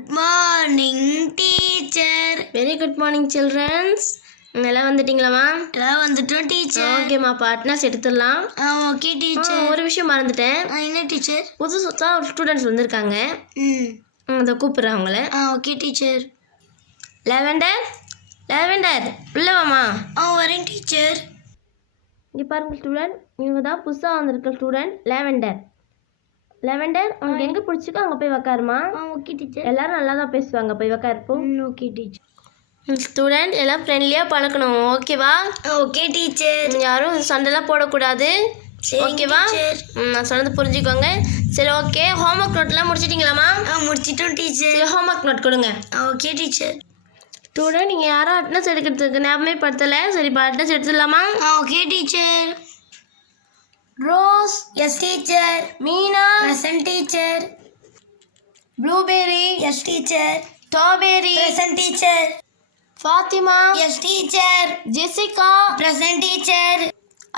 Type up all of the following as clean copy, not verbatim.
Good morning, teacher. Very good morning, childrens. எல்லாம் வந்துட்டீங்களாமா? எல்லாம் வந்துட்டோம் டீச்சர். ஓகேம்மா, பார்ட்னர்ஸ் எடுத்துடலாம். Okay teacher. ஒரு விஷயம் மறந்துட்டேன். என்ன டீச்சர்? புதுசாக ஒரு ஸ்டூடெண்ட்ஸ் வந்திருக்காங்க. அதை கூப்பிட்றேன் அவங்கள. Okay teacher. லாவெண்டர், லாவெண்டர் உள்ளே வாமா. வரேன் டீச்சர். இங்கே பாருங்க ஸ்டூடெண்ட், இவங்க தான் புதுசாக வந்திருக்க ஸ்டூடெண்ட் லாவெண்டர். லாவெண்டர், உனக்கு எங்கே பிடிச்சிக்கோ அங்கே போய் உக்காருமா. Okay teacher. எல்லாரும் நல்லா தான் பேசுவாங்க, போய் உக்காருப்போம். Okay teacher. ஸ்டூடெண்ட் எல்லாம் ஃப்ரெண்ட்லியாக பழக்கணும், ஓகேவா? Okay teacher. யாரும் சண்டைலாம் போடக்கூடாது, ஓகேவா? நான் சொன்னது புரிஞ்சுக்கோங்க. சரி, ஓகே. ஹோம்ஒர்க் நோட்லாம் முடிச்சிட்டிங்களாம்மா? முடிச்சிட்டோம் டீச்சர். சரி, ஹோம்ஒர்க் நோட் கொடுங்க. Okay teacher. ஸ்டூடெண்ட், நீங்கள் யாரும் அட்டனன்ஸ் எடுக்கிறதுக்கு ஞாபகமே படுத்தலை. சரி, இப்போ அட்டனன்ஸ் எடுத்துடலாமா? Okay teacher. Rose. Yes teacher. Meena. Present teacher. Blueberry. Yes teacher. Strawberry. Present teacher. Fatima. Yes teacher. Jessica. Present teacher.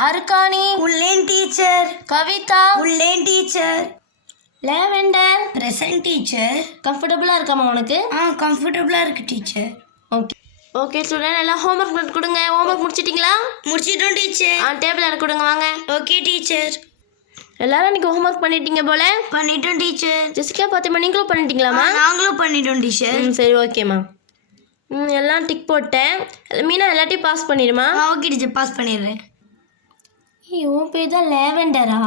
அர்கானி. உள்ளேன் டீச்சர். கவிதா. உள்ளேன் டீச்சர். லாவெண்டர். Present teacher. கம்ஃபர்டபுளாக இருக்காமா உனக்கு? கம்ஃபர்டபுளாக இருக்கு டீச்சர். ஓகே ஓகே ஸ்டூடெண்ட், எல்லாம் ஹோம்ஒர்க் நோட் கொடுங்க. ஹோம்ஒர்க் முடிச்சிட்டிங்களா? முடிச்சிட்டோம் டீச்சர். டேபிள் எனக்கு கொடுங்க, வாங்க. Okay teacher. எல்லாரும் இன்னைக்கு ஹோம்ஒர்க் பண்ணிட்டீங்க போல. பண்ணிட்டோம் டீச்சர். ஜெசிகா பாத்திமா, நீங்களும் பண்ணிட்டீங்களாம்மா? நாங்களும் பண்ணிட்டோம் டீச்சர். சரி, ஓகேம்மா. எல்லாம் டிக் போட்டேன். மீனா எல்லாத்தையும் பாஸ் பண்ணிடுமா? ஓகே டீச்சர், பாஸ் பண்ணிடுறேன். உன் பேர் தான் லேவெண்டரா?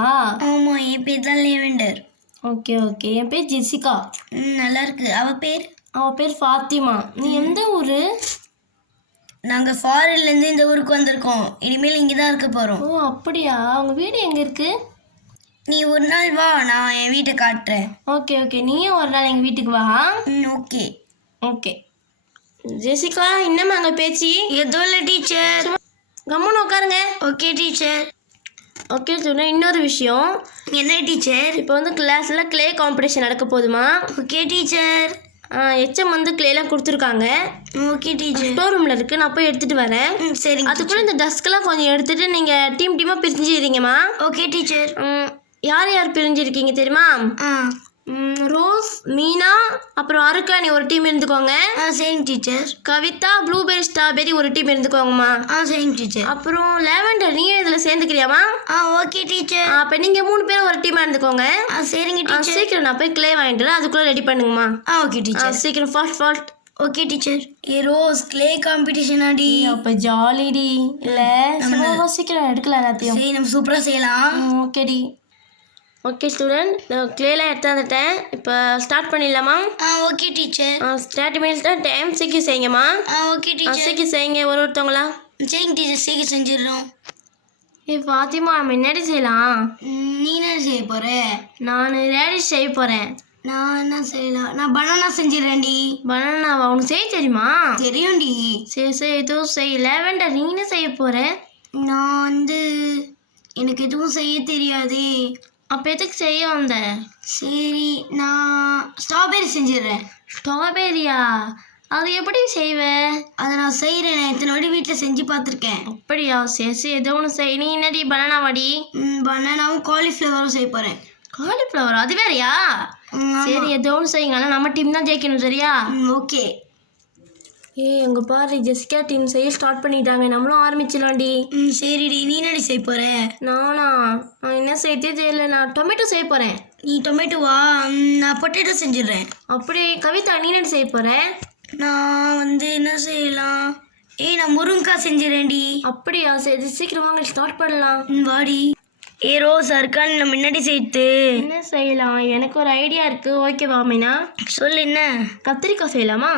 ஆமாம், என் பேர் தான் லேவெண்டர். ஓகே ஓகே, என் பேர் ஜெசிகா. நல்லா இருக்கு. அவள் பேர் ஃபாத்திமா. நீ எந்த ஊர்? நாங்கள் ஃபாரின்லேருந்து இந்த ஊருக்கு வந்திருக்கோம். இனிமேல் இங்கே தான் இருக்க போகிறோம். ஓ அப்படியா? உங்கள் வீடு எங்கே இருக்குது? நீ ஒரு நாள் வா, நான் என் வீட்டை காட்டுறேன். ஓகே ஓகே, நீயும் ஒரு நாள் எங்கள் வீட்டுக்கு வா. Okay okay. ஜெசிகா, இன்னும் அங்கே பேச்சு? எதுவும் இல்லை டீச்சர். கம்முன்னு உட்காருங்க. Okay teacher. ஓகே சொன்னால் இன்னொரு விஷயம். என்ன டீச்சர்? இப்போ வந்து கிளாஸில் க்ளே காம்படிஷன் நடக்க போதுமா? Okay teacher. எச்எம் வந்து க்ளேலாம் கொடுத்துருக்காங்க. Okay teacher. ஸ்டோர் ரூமில் இருக்குது, நான் போய் எடுத்துகிட்டு வரேன். சரி. அதுக்குள்ளே இந்த டஸ்க்கெல்லாம் கொஞ்சம் எடுத்துகிட்டு நீங்கள் டீமாக பிரிஞ்சிருக்கீங்கம்மா. Okay teacher. யார் யார் பிரிஞ்சிருக்கீங்க தெரியுமா? ரோஸ், மீனா, அப்புறம் அருக்கானி ஒரு டீம் இருந்துக்கோங்க. சரிங்க டீச்சர். கவிதா, ப்ளூபெர்ரி, ஸ்ட்ராபெர்ரி ஒரு டீம் இருந்துக்கோங்கம்மா. சரிங்க டீச்சர். அப்புறம் லேவெண்டர், நீயும் இதில் சேர்ந்துக்கிறியாமா? Okay teacher. அப்போ நீங்கள் 3 பேரும் ஒரு டீமாக இருந்துக்கோங்க. சரிங்க டீச்சர். சீக்கிரம் நான் போய் க்ளே வாங்கிட்டு அதுக்குள்ளே ரெடி பண்ணுங்கம்மா. Okay teacher. சீக்கிரம் fast. Okay teacher. Rose clay competition ஆடி. அப்போ ஜாலிடி இல்லை? சீக்கிரம் எடுக்கலாம் எல்லாத்தையும். சரி, நம்ம சூப்பராக செய்யலாம். ஓகேடி. ஓகே ஸ்டூடெண்ட், நான் க்ளேலாம் எடுத்து வந்துட்டேன். இப்போ ஸ்டார்ட் பண்ணிடலாமா? Okay teacher. ஸ்டார்ட் பண்ணிட்டு டைம் சீக்கிரம் செய்யுங்கம்மா. Okay teacher. சீக்கிரம் செய்யுங்க ஒருத்தவங்களா. சரிங்க டீச்சர், சீக்கிரம் செஞ்சிடறோம். ஃபாத்திமா, முன்னாடி செய்யலாம். நீ என்ன செய்ய போகிற? நான் ரேடிஷ் செய்ய போகிறேன். நான் என்ன செய்யலாம்? நான் பனானா செஞ்சிடறேன்டி. பனானாவா? உனக்கு செய்ய தெரியுமா? தெரியும்டி. சரி எதுவும் செய். லேவெண்டர், நீ என்ன செய்ய போகிற? நான் எனக்கு எதுவும் செய்ய தெரியாதே. அப்போ எதுக்கு செய்ய வந்த? சரி, நான் ஸ்ட்ராபெர்ரி செஞ்சிடுறேன். ஸ்ட்ராபெர்ரியா? அது எப்படி செய்வேன்? அதை நான் செய்கிறேன். நான் எத்தனை வாட்டி வீட்டில் செஞ்சு பார்த்துருக்கேன். அப்படியா? சரி ஏதோ ஒன்று செய். நீ என்னடி பனானாவாடி? பனானாவும் காலிஃப்ளவரும் செய்ய போகிறேன். காலிஃப்ளவர்? அது வேறையா? சரி ஏதோ ஒன்று செய்யுங்க. ஆனால் நம்ம டீம் தான் ஜெயிக்கணும், சரியா? ஓகே. உங்க பாரு, ஜெசிகா டீம் செய்ய ஸ்டார்ட் பண்ணிட்டாங்க. நம்மளும் ஆரம்பிச்சிடலாம்டி. சரிடி. நீ என்னடி செய்ய போகிற? நான் என்ன செய்யதே தெரியல. நான் டொமேட்டோ செய்ய போகிறேன். நீ டொமேட்டோவா? நான் பொட்டேட்டோ செஞ்சிடுறேன். அப்படி கவிதா, நீ என்ன செய்ய போகிறேன்? நான் என்ன செய்யலாம்? நான் முருங்கைக்காய் செஞ்சிடறேன்டி. அப்படியா? சரி சீக்கிரம் வாங்க, ஸ்டார்ட் பண்ணலாம். வாடி. ரோஸ் அர்க்கான், நம்ம முன்னாடி சேர்த்து என்ன செய்யலாம்? எனக்கு ஒரு ஐடியா இருக்குது. ஓகேவா மீனா? சொல்லு. என்ன? கத்திரிக்காய் செய்யலாமா?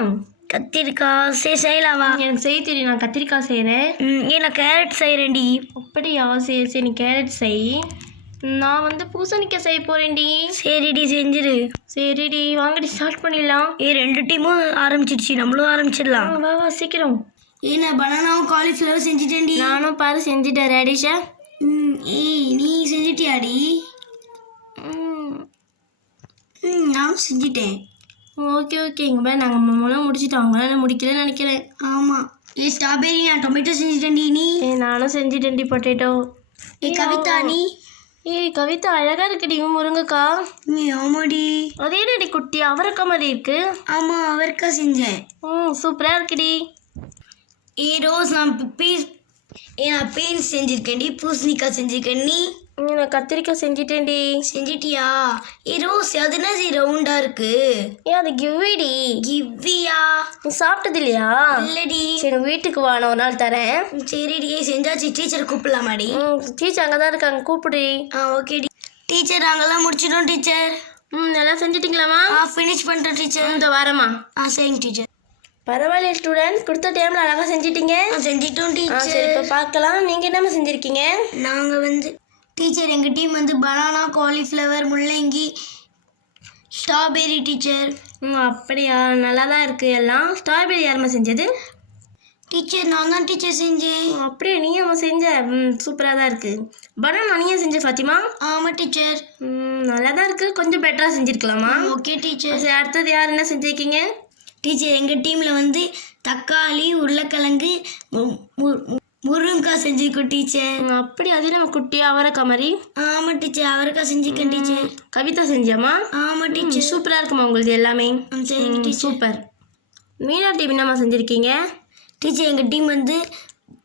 கத்திரிக்காய் செய்யலாமா? எனக்கு செய்ய தெரியும், நான் கத்திரிக்காய் செய்கிறேன். நான் கேரட் செய்கிறேன்டி. அப்படியா? சரி நீ கேரட் செய். நான் பூசணிக்காய் செய்ய போகிறேன்டி. சரிடி, செஞ்சிரு. சரிடி, வாங்கடி ஸ்டார்ட் பண்ணிடலாம். 2 டீமும் ஆரம்பிச்சிடுச்சு, நம்மளும் ஆரம்பிச்சிடலாம். வா சீக்கிரம். நான் பனானாவும் காலிஃப்ளவரும் செஞ்சுட்டேன்டி. நானும் பாரு செஞ்சுட்டேன். ரேடிஷா? நீ செஞ்சிட்டியாடி? நானும் செஞ்சுட்டேன். ஓகே இங்கே பாரு, நாங்கள் மூலம் முடிச்சிட்டோம். அவங்களால முடிக்கலன்னு நினைக்கிறேன். ஆமாம். ஸ்ட்ராபெர்ரி, நான் டொமேட்டோ செஞ்சுட்டேன்டி. நீ? நானும் செஞ்சுட்டேன்டி பொட்டேட்டோ. கவிதா, நீ? ஏய் கவிதா அழகா இருக்குடி முருங்கைக்கா. ஆமாடி. அதே என்னடி குட்டி அவரைக்காய் மாதிரி இருக்கு. ஆமா அவருக்கா செஞ்சேன். சூப்பரா இருக்குடி. ரோஸ் நான் பீன்ஸ் செஞ்சிருக்கேன்டி. பூசணிக்காய் செஞ்சிருக்கேன். நீ? நான் கத்திரிக்காய் செஞ்சிட்டேன்டி. செஞ்சிட்டியா? ரோஸ் அது என்ன ரவுண்டா இருக்கு? அது கிவ்விடி. கிவ்வியா? நீ சாப்பிட்டது இல்லையா? இல்லடி. சரி வீட்டுக்கு வா, நான் ஒரு நாள் தரேன். சரிடி செஞ்சாச்சு. டீச்சர் கூப்பிடலாமாடி? டீச்சர் அங்கே தான் இருக்காங்க, கூப்பிடு. ஓகேடி. டீச்சர் நாங்கெல்லாம் முடிச்சிட்டோம் டீச்சர். எல்லாம் செஞ்சிட்டிங்களாமா? ஃபினிஷ் பண்ணிட்டோம் டீச்சர். இந்த வாரமா? சரிங்க டீச்சர். பரவாயில்ல ஸ்டூடெண்ட், கொடுத்த டைமில் அழகாக செஞ்சிட்டீங்க. செஞ்சிட்டோம் டீச்சர். சரி இப்போ பார்க்கலாம், நீங்கள் என்னம்மா செஞ்சுருக்கீங்க? நாங்கள் டீச்சர் எங்கள் டீம் பனானா, காலிஃப்ளவர், முள்ளங்கி, ஸ்ட்ராபெரி டீச்சர். அப்படியா, நல்லா தான் இருக்குது எல்லாம். ஸ்ட்ராபெரி யாரும்மா செஞ்சது? டீச்சர் நான் தான் டீச்சர் செஞ்சேன். அப்படியே நீ அம்மா செஞ்ச? சூப்பராக தான் இருக்குது. பனானா நீயே செஞ்ச ஃபாத்திமா? ஆமாம் டீச்சர். நல்லா தான் இருக்குது, கொஞ்சம் பெட்டராக செஞ்சுருக்கலாமா? Okay teacher. சரி அடுத்தது யார் என்ன செஞ்சுருக்கீங்க? டீச்சர் எங்கள் டீமில் தக்காளி, உருளைக்கிழங்கு, முருங்கைக்காய் செஞ்சுருக்கோம் டீச்சர். அப்படி அது நம்ம குட்டி அவரைக்காய் மாதிரி? ஆமாம் டீச்சர் அவரைக்காய் செஞ்சுருக்கேன் டீச்சர். கவிதா செஞ்சியாம்மா? ஆமாம் டீச்சர். சூப்பராக இருக்குமா உங்களுக்கு எல்லாமே? சரிங்க டீச்சர். சூப்பர். மீனா டீம் என்னம்மா செஞ்சுருக்கீங்க? டீச்சர் எங்கள் டீம்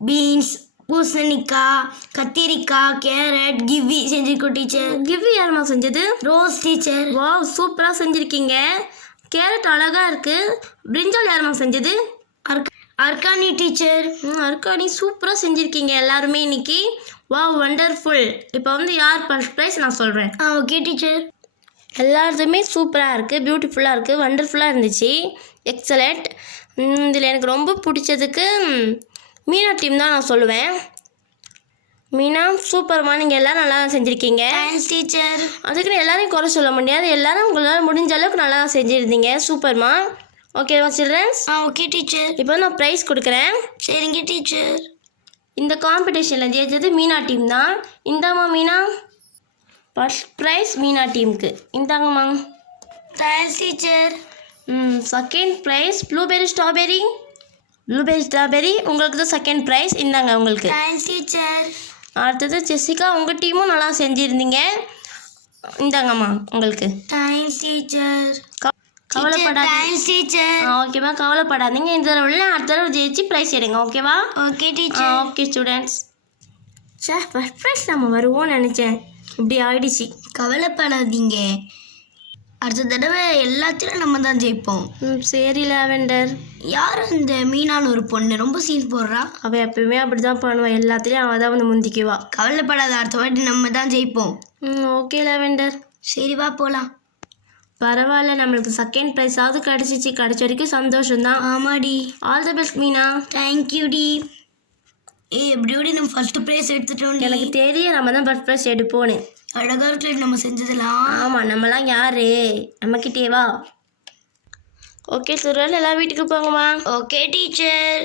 பீன்ஸ், பூசணிக்காய், கத்திரிக்காய், கேரட், கிவி செஞ்சுருக்கோம் டீச்சர். கிவி யாரும்மா செஞ்சது? Rose teacher. வாவ் சூப்பராக செஞ்சுருக்கீங்க. கேரட் அழகாக இருக்குது. பிரிஞ்சால் யாரும்மா செஞ்சது? அர்கானி டீச்சர். அர்கானி சூப்பராக செஞ்சுருக்கீங்க எல்லாருமே இன்னைக்கு. Wow wonderful. இப்போ யார் ஃபர்ஸ்ட் ப்ரைஸ் நான் சொல்கிறேன். Okay teacher. எல்லாருமே சூப்பராக இருக்குது, பியூட்டிஃபுல்லாக இருக்குது, வண்டர்ஃபுல்லாக இருந்துச்சு. எக்ஸலண்ட். இதில் எனக்கு ரொம்ப பிடிச்சதுக்கு மீனா டீம் தான் நான் சொல்லுவேன். மீனா சூப்பர்மா, நீங்கள் எல்லோரும் நல்லா செஞ்சுருக்கீங்க. Thanks teacher. அதுக்குன்னு எல்லாரையும் குறை சொல்ல முடியாது, எல்லோரும் உங்களால் முடிஞ்ச அளவுக்கு நல்லா செஞ்சுருந்தீங்க. சூப்பர்மா. ஓகேவா சில்ட்ரன்ஸ்? Okay teacher. இப்போ நான் ப்ரைஸ் கொடுக்குறேன். சரிங்க டீச்சர். இந்த காம்படிஷனில் ஜெயிச்சது மீனா டீம் தான். இந்தாம்மா மீனா, ஃபர்ஸ்ட் ப்ரைஸ் மீனா டீமுக்கு. இந்தாங்கம்மா. Thanks teacher. Second prize blueberry strawberry. உங்களுக்கு தான் செகண்ட் ப்ரைஸ். இந்தாங்க உங்களுக்கு. Thanks teacher. அடுத்தது ஜெசிகா, உங்கள் டீமும் நல்லா செஞ்சுருந்தீங்க. இந்தாங்கம்மா உங்களுக்கு. Thanks teacher. கவலைப்படாதீங்க. Thanks teacher. ஓகேவா, கவலைப்படாதீங்க. இந்த தடவை அடுத்த தடவை ஜெயிச்சு ப்ரைஸ் எடுங்க. ஓகேவா? Okay teacher. Okay students. Sir first prize நம்ம வருவோம்னு நினச்சேன், இப்படி ஆயிடுச்சு. கவலைப்படாதீங்க, அடுத்த தடவை எல்லாத்திலும் நம்ம தான் ஜெயிப்போம். சரி லாவெண்டர். யார் அந்த மீனான்னு ஒரு பொண்ணு ரொம்ப சீன் போடுறா? அவள் எப்பயுமே அப்படி தான் பண்ணுவாள், எல்லாத்துலேயும் அவள் தான் முந்திக்குவா. கவலைப்படாத, அடுத்த வாட்டி நம்ம தான் ஜெயிப்போம். Okay lavender. சரி வா போகலாம். பரவாயில்ல, நம்மளுக்கு செகண்ட் ப்ரைஸாவது கிடச்சிச்சு. கிடச்ச வரைக்கும் சந்தோஷம்தான். ஆமாடி. All the best Meena. தேங்க்யூடி. எப்படியோடி நம்ம ஃபர்ஸ்ட் ப்ரைஸ் எடுத்துட்டோம். எனக்கு தெரியும் நம்ம தான் ஃபர்ஸ்ட் ப்ரைஸ் எடுப்போன்னு. அழகாக இருக்கு நம்ம செஞ்சதெல்லாம். ஆமாம், நம்மலாம் யாரு, நம்மக்கிட்டேவா? ஓகே சுரல், எல்லாம் வீட்டுக்கு போங்கம்மா. Okay teacher.